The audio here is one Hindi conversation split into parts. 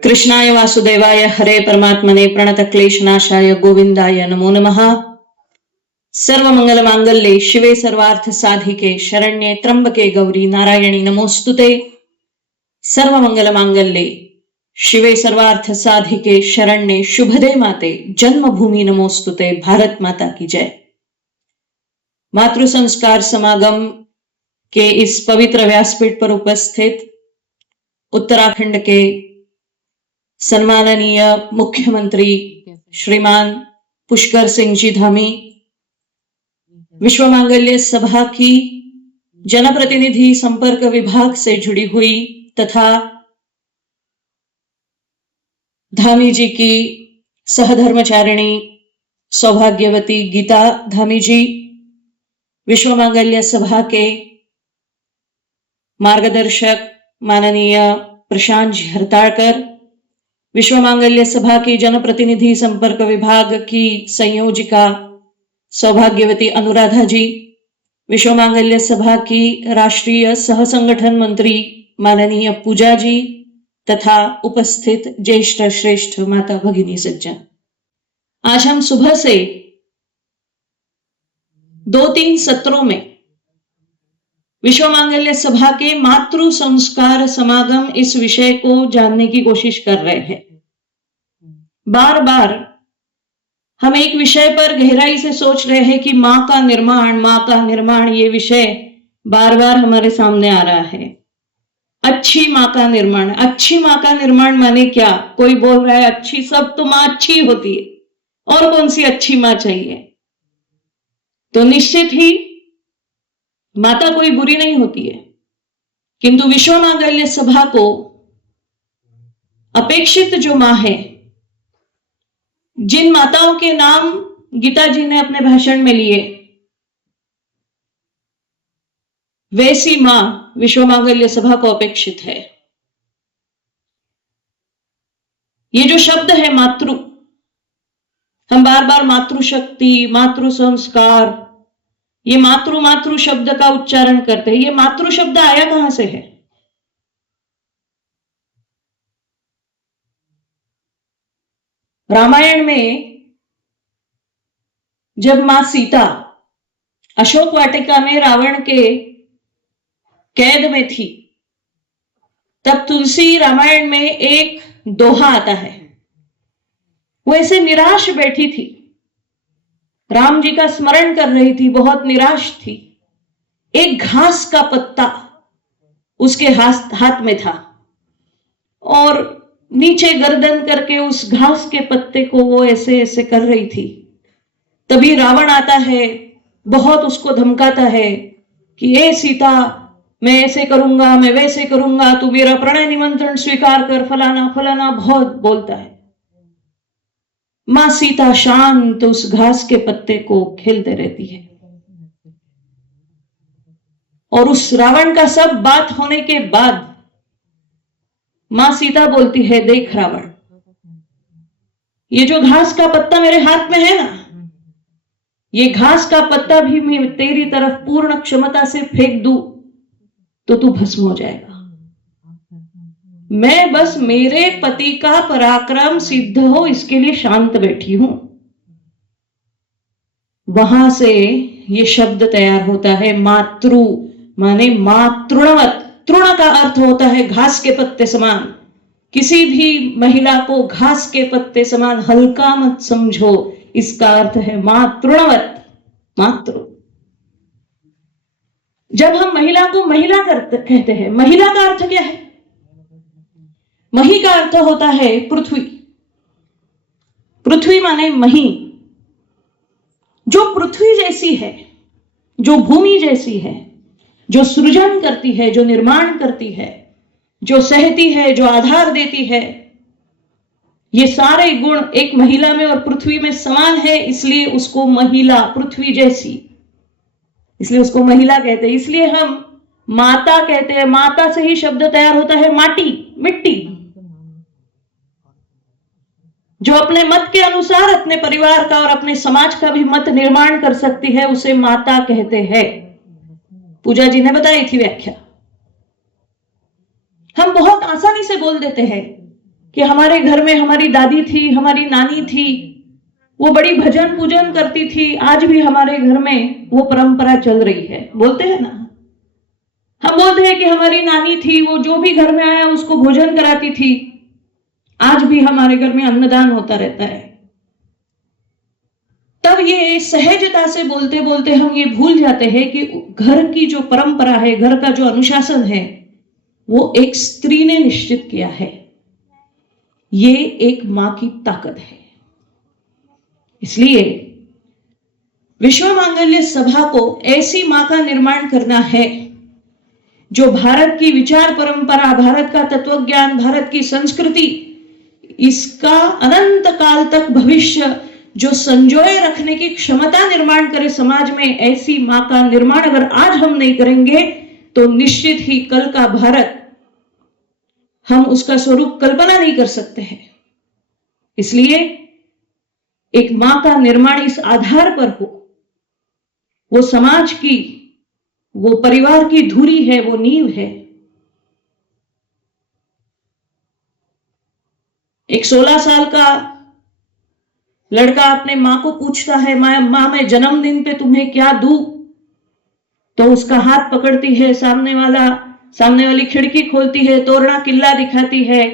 कृष्णाय वासुदेवाय हरे परमात्मने प्रणतक्लेशनाशाय गोविंदाय नमो नमः। सर्वमंगलमांगल्ये शिवे सर्वार्थ साधिके शरण्ये त्र्यंबके गौरी नारायणी नमोस्तुते। सर्वमंगलमांगल्ये शिवे सर्वार्थ साधिके शरण्ये शुभदे माते जन्मभूमि नमोस्तुते। भारत माता की जय। मातृ संस्कार समागम के इस पवित्र व्यासपीठ पर उपस्थित उत्तराखंड के सम्माननीय मुख्यमंत्री श्रीमान पुष्कर सिंह जी धामी, विश्व मांगल्य सभा की जनप्रतिनिधि संपर्क विभाग से जुड़ी हुई तथा धामी जी की सहधर्मचारिणी सौभाग्यवती गीता धामी जी, विश्व मांगल्य सभा के मार्गदर्शक माननीय प्रशांत जी हरताळकर, विश्व मांगल्य सभा की जनप्रतिनिधि संपर्क विभाग की संयोजिका सौभाग्यवती अनुराधा जी, विश्व मांगल्य सभा की राष्ट्रीय सहसंगठन मंत्री माननीय पूजा जी तथा उपस्थित ज्येष्ठ श्रेष्ठ माता भगिनी सज्जन, आज हम सुबह से 2-3 सत्रों में विश्व मांगल्य सभा के मातृ संस्कार समागम इस विषय को जानने की कोशिश कर रहे हैं। बार बार हम एक विषय पर गहराई से सोच रहे हैं कि मां का निर्माण, ये विषय बार बार हमारे सामने आ रहा है। अच्छी मां का निर्माण, अच्छी मां का निर्माण माने क्या? कोई बोल रहा है अच्छी, सब तो मां अच्छी होती है, और कौन सी अच्छी मां चाहिए? तो निश्चित ही माता कोई बुरी नहीं होती है, किंतु विश्व मांगल्य सभा को अपेक्षित जो मां है, जिन माताओं के नाम गीता जी ने अपने भाषण में लिए, वैसी मां विश्व मांगल्य सभा को अपेक्षित है। ये जो शब्द है मातृ, हम बार बार मातृशक्ति, मातृ संस्कार, ये मातृ शब्द का उच्चारण करते हैं। ये मातृ शब्द आया कहां से है? रामायण में जब मां सीता अशोक वाटिका में रावण के कैद में थी, तब तुलसी रामायण में एक दोहा आता है। वो ऐसे निराश बैठी थी, राम जी का स्मरण कर रही थी, बहुत निराश थी। एक घास का पत्ता उसके हाथ में था और नीचे गर्दन करके उस घास के पत्ते को वो ऐसे ऐसे कर रही थी। तभी रावण आता है, बहुत उसको धमकाता है कि ए सीता, मैं ऐसे करूंगा, मैं वैसे करूंगा, तू मेरा प्रणय निमंत्रण स्वीकार कर, फलाना फलाना बहुत बोलता है। मां सीता शांत उस घास के पत्ते को खेलते रहती है, और उस रावण का सब बात होने के बाद मां सीता बोलती है, देख रावण, ये जो घास का पत्ता मेरे हाथ में है ना, ये घास का पत्ता भी मैं तेरी तरफ पूर्ण क्षमता से फेंक दूं तो तू भस्म हो जाएगा। मैं बस मेरे पति का पराक्रम सिद्ध हो, इसके लिए शांत बैठी हूं। वहां से ये शब्द तैयार होता है मातृ, माने मातृणवत। तृण का अर्थ होता है घास के पत्ते समान। किसी भी महिला को घास के पत्ते समान हल्का मत समझो, इसका अर्थ है मातृणवत, मातृ। जब हम महिला को महिला कहते हैं, महिला का अर्थ क्या है? मही का अर्थ होता है पृथ्वी। पृथ्वी माने मही, जो पृथ्वी जैसी है, जो भूमि जैसी है, जो सृजन करती है, जो निर्माण करती है, जो सहती है, जो आधार देती है, ये सारे गुण एक महिला में और पृथ्वी में समान है, इसलिए उसको महिला, पृथ्वी जैसी, इसलिए उसको महिला कहते हैं। इसलिए हम माता कहते हैं। माता से ही शब्द तैयार होता है माटी, मिट्टी। जो अपने मत के अनुसार अपने परिवार का और अपने समाज का भी मत निर्माण कर सकती है, उसे माता कहते हैं। पूजा जी ने बताई थी व्याख्या। हम बहुत आसानी से बोल देते हैं कि हमारे घर में हमारी दादी थी, हमारी नानी थी, वो बड़ी भजन पूजन करती थी, आज भी हमारे घर में वो परंपरा चल रही है। बोलते हैं ना, हम बोलते हैं कि हमारी नानी थी, वो जो भी घर में आया उसको भोजन कराती थी, आज भी हमारे घर में अन्नदान होता रहता है। तब ये सहजता से बोलते बोलते हम ये भूल जाते हैं कि घर की जो परंपरा है, घर का जो अनुशासन है, वो एक स्त्री ने निश्चित किया है। ये एक मां की ताकत है। इसलिए विश्व मांगल्य सभा को ऐसी मां का निर्माण करना है जो भारत की विचार परंपरा, भारत का तत्वज्ञान, भारत की संस्कृति, इसका अनंत काल तक भविष्य जो संजोए रखने की क्षमता निर्माण करे समाज में। ऐसी मां का निर्माण अगर आज हम नहीं करेंगे तो निश्चित ही कल का भारत हम उसका स्वरूप कल्पना नहीं कर सकते हैं। इसलिए एक मां का निर्माण इस आधार पर हो, वो समाज की, वो परिवार की धुरी है, वो नींव है। एक 16 साल का लड़का अपने मां को पूछता है, मां मैं जन्मदिन पे तुम्हें क्या दूं? तो उसका हाथ पकड़ती है, सामने वाली खिड़की खोलती है, तोरणा किल्ला दिखाती है,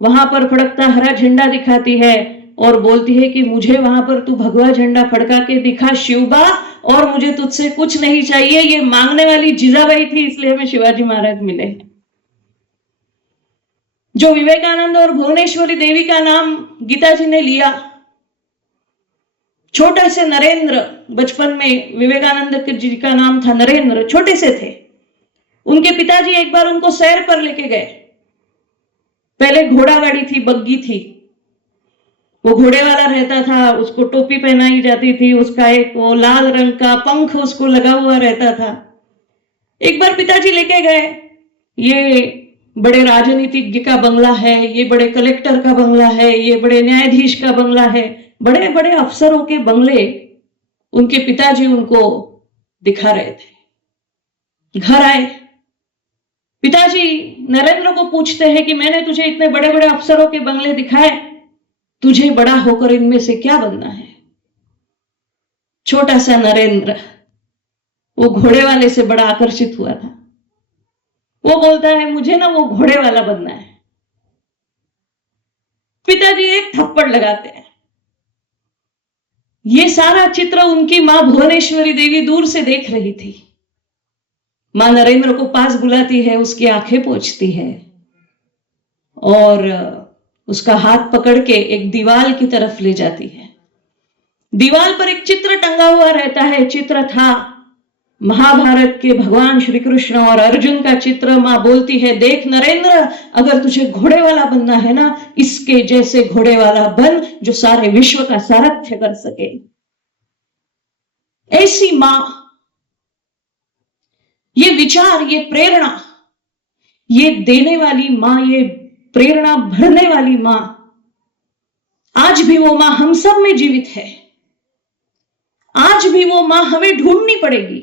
वहां पर फड़कता हरा झंडा दिखाती है और बोलती है कि मुझे वहां पर तू भगवा झंडा फड़का के दिखा शिवबा, और मुझे तुझसे कुछ नहीं चाहिए। ये मांगने वाली जीजाबाई थी, इसलिए हमें शिवाजी महाराज मिले। जो विवेकानंद और भुवनेश्वरी देवी का नाम गीता जी ने लिया, छोटे से नरेंद्र, बचपन में विवेकानंद जी का नाम था नरेंद्र, छोटे से थे। उनके पिताजी एक बार उनको सैर पर लेके गए। पहले घोड़ा गाड़ी थी, बग्गी थी, वो घोड़े वाला रहता था, उसको टोपी पहनाई जाती थी, उसका एक वो लाल रंग का पंख उसको लगा हुआ रहता था। एक बार पिताजी लेके गए, ये बड़े राजनीतिज्ञ का बंगला है, ये बड़े कलेक्टर का बंगला है, ये बड़े न्यायाधीश का बंगला है, बड़े बड़े अफसरों के बंगले उनके पिताजी उनको दिखा रहे थे। घर आए, पिताजी नरेंद्र को पूछते हैं कि मैंने तुझे इतने बड़े बड़े अफसरों के बंगले दिखाए, तुझे बड़ा होकर इनमें से क्या बनना है? छोटा सा नरेंद्र वो घोड़े वाले से बड़ा आकर्षित हुआ था। वो बोलता है मुझे ना वो घोड़े वाला बनना है। पिताजी एक थप्पड़ लगाते हैं। ये सारा चित्र उनकी मां भुवनेश्वरी देवी दूर से देख रही थी। मां नरेंद्र को पास बुलाती है, उसकी आंखें पोंछती है और उसका हाथ पकड़ के एक दीवार की तरफ ले जाती है। दीवार पर एक चित्र टंगा हुआ रहता है। चित्र था महाभारत के भगवान श्री कृष्ण और अर्जुन का चित्र। मां बोलती है, देख नरेंद्र, अगर तुझे घोड़े वाला बनना है ना, इसके जैसे घोड़े वाला बन जो सारे विश्व का सारथ्य कर सके। ऐसी मां, ये विचार, ये प्रेरणा, ये देने वाली मां, ये प्रेरणा भरने वाली मां, आज भी वो मां हम सब में जीवित है। आज भी वो मां हमें ढूंढनी पड़ेगी।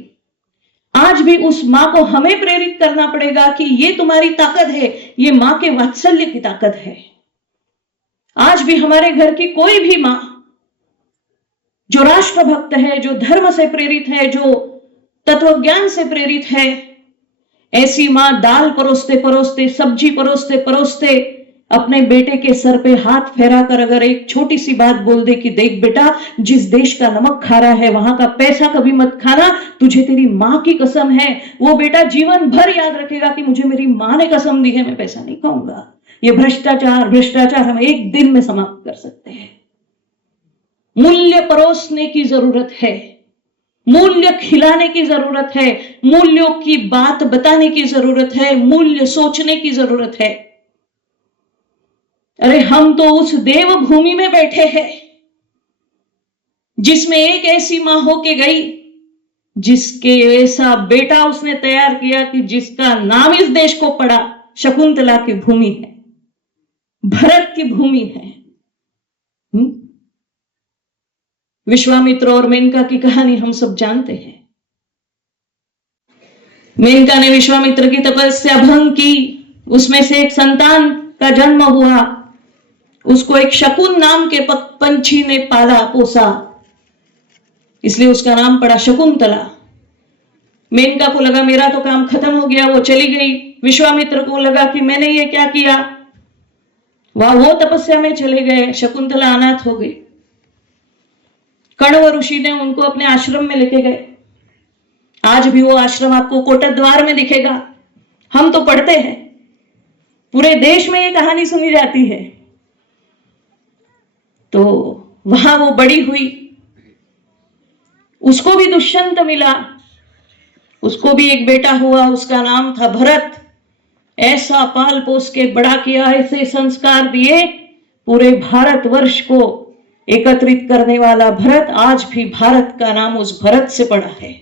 आज भी उस मां को हमें प्रेरित करना पड़ेगा कि ये तुम्हारी ताकत है, ये मां के वात्सल्य की ताकत है। आज भी हमारे घर की कोई भी मां जो राष्ट्रभक्त है, जो धर्म से प्रेरित है, जो तत्वज्ञान से प्रेरित है, ऐसी मां दाल परोसते परोसते, सब्जी परोसते परोसते अपने बेटे के सर पे हाथ फेराकर अगर एक छोटी सी बात बोल दे कि देख बेटा, जिस देश का नमक खा रहा है वहां का पैसा कभी मत खाना, तुझे तेरी मां की कसम है, वो बेटा जीवन भर याद रखेगा कि मुझे मेरी मां ने कसम दी है, मैं पैसा नहीं खाऊंगा। ये भ्रष्टाचार हम एक दिन में समाप्त कर सकते हैं। मूल्य परोसने की जरूरत है, मूल्य खिलाने की जरूरत है, मूल्यों की बात बताने की जरूरत है, मूल्य सोचने की जरूरत है। अरे हम तो उस देवभूमि में बैठे हैं जिसमें एक ऐसी मां होके गई जिसके ऐसा बेटा उसने तैयार किया कि जिसका नाम इस देश को पड़ा, शकुंतला की भूमि है, भरत की भूमि है। विश्वामित्र और मेनका की कहानी हम सब जानते हैं। मेनका ने विश्वामित्र की तपस्या भंग की, उसमें से एक संतान का जन्म हुआ। उसको एक शकुन नाम के पंछी ने पाला पोसा, इसलिए उसका नाम पड़ा शकुंतला। मेनका को लगा मेरा तो काम खत्म हो गया, वो चली गई। विश्वामित्र को लगा कि मैंने ये क्या किया, वो तपस्या में चले गए। शकुंतला अनाथ हो गई। कण्व ऋषि ने उनको अपने आश्रम में लेके गए। आज भी वो आश्रम आपको कोटद्वार में दिखेगा। हम तो पढ़ते हैं, पूरे देश में ये कहानी सुनी जाती है। तो वहां वो बड़ी हुई, उसको भी दुष्यंत मिला, उसको भी एक बेटा हुआ, उसका नाम था भरत। ऐसा पाल पोस के बड़ा किया, ऐसे संस्कार दिए, पूरे भारतवर्ष को एकत्रित करने वाला भरत। आज भी भारत का नाम उस भरत से पड़ा है।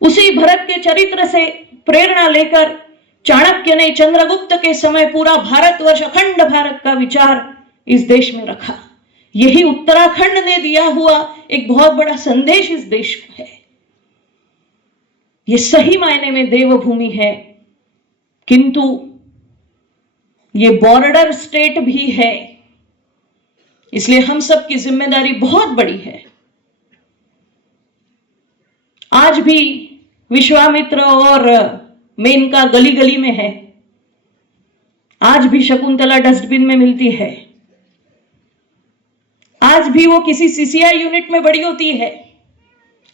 उसी भरत के चरित्र से प्रेरणा लेकर चाणक्य ने चंद्रगुप्त के समय पूरा भारतवर्ष, अखंड भारत का विचार इस देश में रखा। यही उत्तराखंड ने दिया हुआ एक बहुत बड़ा संदेश इस देश को है। ये सही मायने में देवभूमि है, किंतु ये बॉर्डर स्टेट भी है, इसलिए हम सब की जिम्मेदारी बहुत बड़ी है। आज भी विश्वामित्र और मेनका गली गली में है। आज भी शकुंतला डस्टबिन में मिलती है। आज भी वो किसी सीसीआई यूनिट में बड़ी होती है।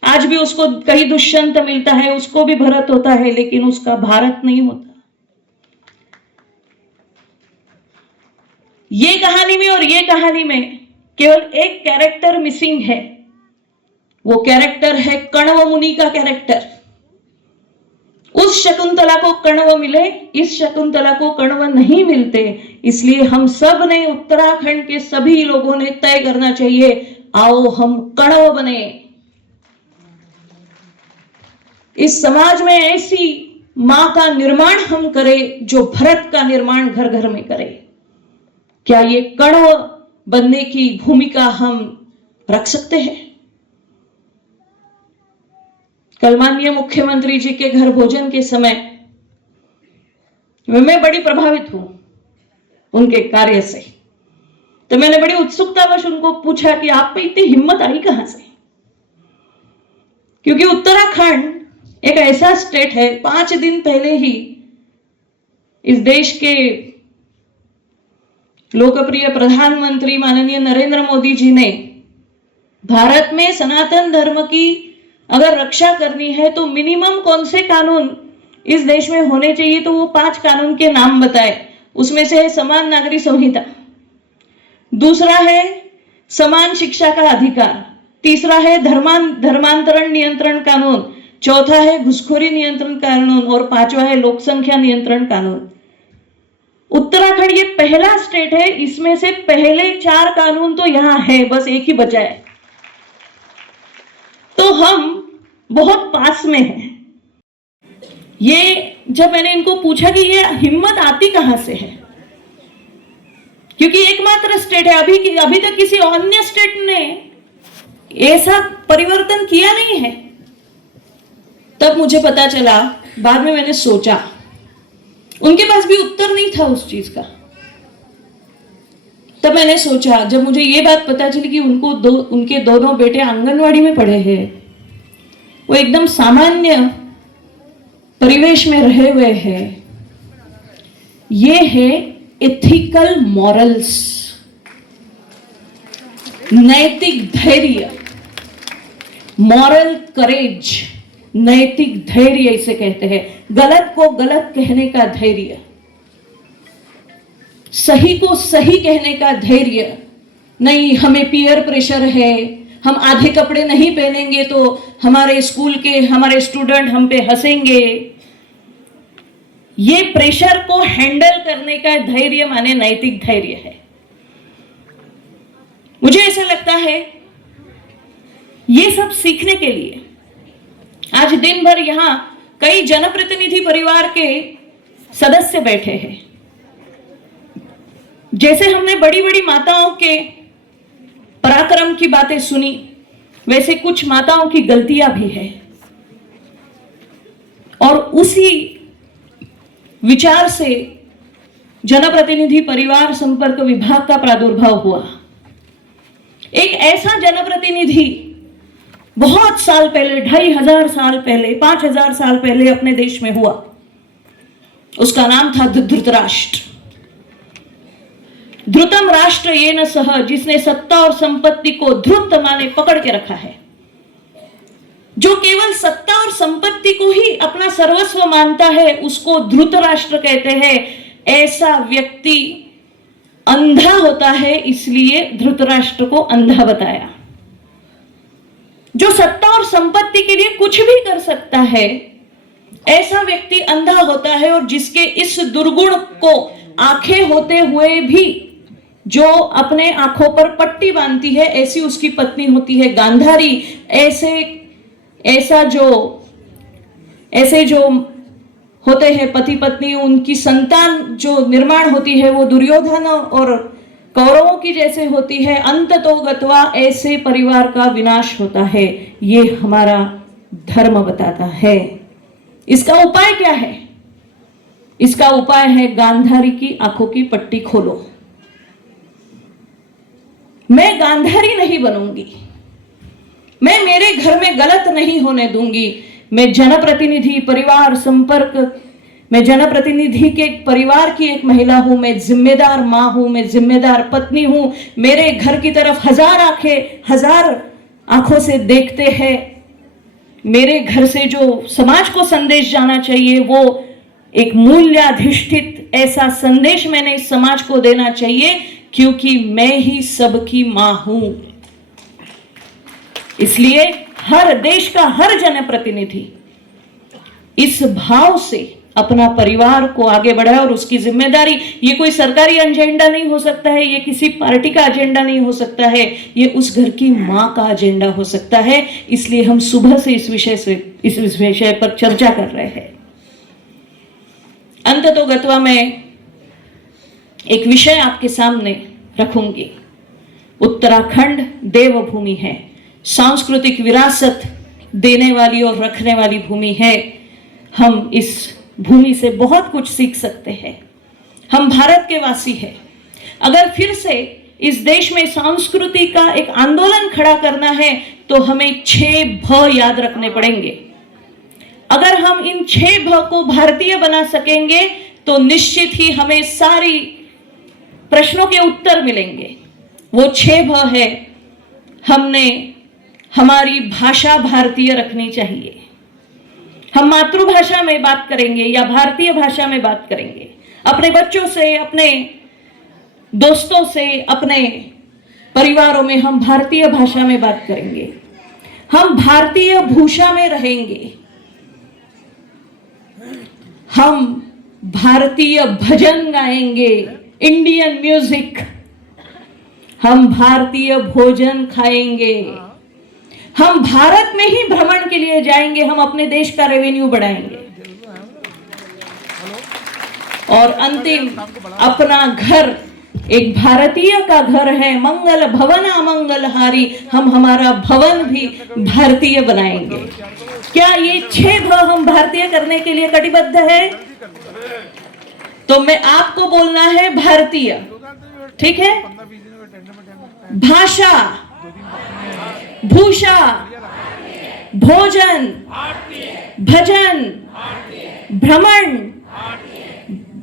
आज भी उसको कहीं दुष्यंत मिलता है, उसको भी भरत होता है, लेकिन उसका भारत नहीं होता। ये कहानी में और ये कहानी में केवल एक कैरेक्टर मिसिंग है। वो कैरेक्टर है कण्व मुनि का कैरेक्टर। उस शकुंतला को कण्व मिले, इस शकुंतला को कण्व नहीं मिलते। इसलिए हम सब ने, उत्तराखंड के सभी लोगों ने तय करना चाहिए, आओ हम कण्व बने। इस समाज में ऐसी मां का निर्माण हम करें जो भरत का निर्माण घर घर में करे। क्या ये कण्व बनने की भूमिका हम रख सकते हैं? कल माननीय मुख्यमंत्री जी के घर भोजन के समय मैं बड़ी प्रभावित हूं उनके कार्य से। तो मैंने बड़ी उत्सुकतावश उनको पूछा कि आप पे इतनी हिम्मत आई कहां से? क्योंकि उत्तराखंड एक ऐसा स्टेट है, 5 दिन पहले ही इस देश के लोकप्रिय प्रधानमंत्री माननीय नरेंद्र मोदी जी ने भारत में सनातन धर्म की अगर रक्षा करनी है तो मिनिमम कौन से कानून इस देश में होने चाहिए, तो वो 5 कानून के नाम बताए। उसमें से है समान नागरिक संहिता, दूसरा है समान शिक्षा का अधिकार, तीसरा है धर्मांतरण नियंत्रण कानून, चौथा है घुसखोरी नियंत्रण कानून और 5वां है लोक संख्या नियंत्रण कानून। उत्तराखंड ये पहला स्टेट है, इसमें से पहले 4 कानून तो यहां है, बस एक ही बचा है। तो हम बहुत पास में हैं। ये जब मैंने इनको पूछा कि ये हिम्मत आती कहां से है, क्योंकि एकमात्र स्टेट है, अभी तक किसी अन्य स्टेट ने ऐसा परिवर्तन किया नहीं है। तब मुझे पता चला, बाद में मैंने सोचा, उनके पास भी उत्तर नहीं था उस चीज का। तब मैंने सोचा, जब मुझे ये बात पता चली कि उनके दोनों बेटे आंगनवाड़ी में पढ़े हैं, वो एकदम सामान्य परिवेश में रहे हुए हैं, ये है एथिकल मॉरल्स, नैतिक धैर्य, मॉरल करेज, नैतिक धैर्य इसे कहते हैं। गलत को गलत कहने का धैर्य, सही को सही कहने का धैर्य। नहीं हमें पीयर प्रेशर है, हम आधे कपड़े नहीं पहनेंगे तो हमारे स्कूल के हमारे स्टूडेंट हम पे हंसेंगे। ये प्रेशर को हैंडल करने का धैर्य माने नैतिक धैर्य है। मुझे ऐसा लगता है ये सब सीखने के लिए आज दिन भर यहां कई जनप्रतिनिधि परिवार के सदस्य बैठे हैं। जैसे हमने बड़ी बड़ी माताओं के पराक्रम की बातें सुनी, वैसे कुछ माताओं की गलतियां भी है, और उसी विचार से जनप्रतिनिधि परिवार संपर्क विभाग का प्रादुर्भाव हुआ। एक ऐसा जनप्रतिनिधि बहुत साल पहले, 2500 साल पहले, 5000 साल पहले अपने देश में हुआ। उसका नाम था धृतराष्ट्र। ध्रुतम राष्ट्र ये न सह, जिसने सत्ता और संपत्ति को ध्रुत माने पकड़ के रखा है। जो केवल सत्ता और संपत्ति को ही अपना सर्वस्व मानता है, उसको धृतराष्ट्र कहते हैं। ऐसा व्यक्ति अंधा होता है, इसलिए धृतराष्ट्र को अंधा बताया। जो सत्ता और संपत्ति के लिए कुछ भी कर सकता है, ऐसा व्यक्ति अंधा होता है। और जिसके इस दुर्गुण को आंखें होते हुए भी जो अपने आंखों पर पट्टी बांधती है, ऐसी उसकी पत्नी होती है गांधारी। ऐसे जो होते हैं पति पत्नी, उनकी संतान जो निर्माण होती है वो दुर्योधन और कौरवों की जैसे होती है। अंततो गत्वा ऐसे परिवार का विनाश होता है, ये हमारा धर्म बताता है। इसका उपाय क्या है? इसका उपाय है गांधारी की आंखों की पट्टी खोलो। मैं गांधारी नहीं बनूंगी, मैं मेरे घर में गलत नहीं होने दूंगी। मैं जनप्रतिनिधि परिवार संपर्क, मैं जनप्रतिनिधि के परिवार की एक महिला हूं, मैं जिम्मेदार मां हूं, मैं जिम्मेदार पत्नी हूं। मेरे घर की तरफ हजार आंखों से देखते हैं। मेरे घर से जो समाज को संदेश जाना चाहिए, वो एक मूल्याधिष्ठित ऐसा संदेश मैंने इस समाज को देना चाहिए, क्योंकि मैं ही सबकी मां हूं। इसलिए हर देश का हर जनप्रतिनिधि इस भाव से अपना परिवार को आगे बढ़ाए और उसकी जिम्मेदारी, ये कोई सरकारी एजेंडा नहीं हो सकता है, ये किसी पार्टी का एजेंडा नहीं हो सकता है, ये उस घर की मां का एजेंडा हो सकता है। इसलिए हम सुबह से इस विषय पर चर्चा कर रहे हैं। अंततो गत्वा मैं एक विषय आपके सामने रखूंगी। उत्तराखंड देवभूमि है, सांस्कृतिक विरासत देने वाली और रखने वाली भूमि है। हम इस भूमि से बहुत कुछ सीख सकते हैं। हम भारत के वासी हैं। अगर फिर से इस देश में संस्कृति का एक आंदोलन खड़ा करना है, तो हमें 6 भ याद रखने पड़ेंगे। अगर हम इन 6 भ को भारतीय बना सकेंगे, तो निश्चित ही हमें सारी प्रश्नों के उत्तर मिलेंगे। वो 6 भ है, हमने हमारी भाषा भारतीय रखनी चाहिए। हम मातृभाषा में बात करेंगे या भारतीय भाषा में बात करेंगे। अपने बच्चों से, अपने दोस्तों से, अपने परिवारों में हम भारतीय भाषा में बात करेंगे। हम भारतीय भूषा में रहेंगे। हम भारतीय भजन गाएंगे, इंडियन म्यूजिक। हम भारतीय भोजन खाएंगे। हम भारत में ही भ्रमण के लिए जाएंगे। हम अपने देश का रेवेन्यू बढ़ाएंगे। और अंतिम, अपना घर एक भारतीय का घर है, मंगल भवन अमंगलहारी। हम हमारा भवन भी भारतीय बनाएंगे। क्या ये 6 भ हम भारतीय करने के लिए कटिबद्ध है? तो मैं आपको बोलना है भारतीय, ठीक है? भाषा, भूषा, भोजन, भजन, भ्रमण,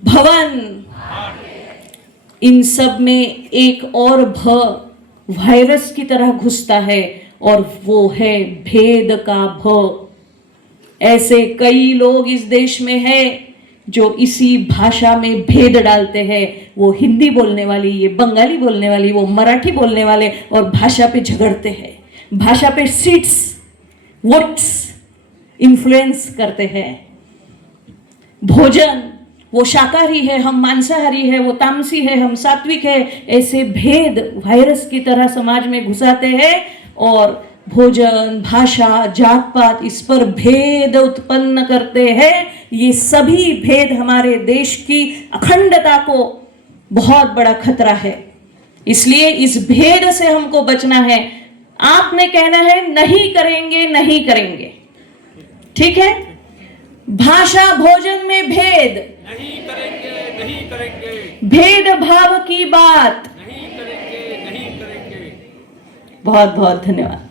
भवन, इन सब में एक और भ वायरस की तरह घुसता है, और वो है भेद का भ। ऐसे कई लोग इस देश में हैं जो इसी भाषा में भेद डालते हैं। वो हिंदी बोलने वाली, ये बंगाली बोलने वाली, वो मराठी बोलने वाले, और भाषा पे झगड़ते हैं। भाषा पे सीट्स, वोट्स इन्फ्लुएंस करते हैं। भोजन, वो शाकाहारी है, हम मांसाहारी है, वो तामसी है, हम सात्विक है। ऐसे भेद वायरस की तरह समाज में घुसाते हैं, और भोजन, भाषा, जात पात, इस पर भेद उत्पन्न करते हैं। ये सभी भेद हमारे देश की अखंडता को बहुत बड़ा खतरा है। इसलिए इस भेद से हमको बचना है। आपने कहना है नहीं करेंगे, नहीं करेंगे, ठीक है? भाषा भोजन में भेद नहीं करेंगे, नहीं करेंगे, भेदभाव की बात नहीं करेंगे, नहीं करेंगे। बहुत बहुत धन्यवाद।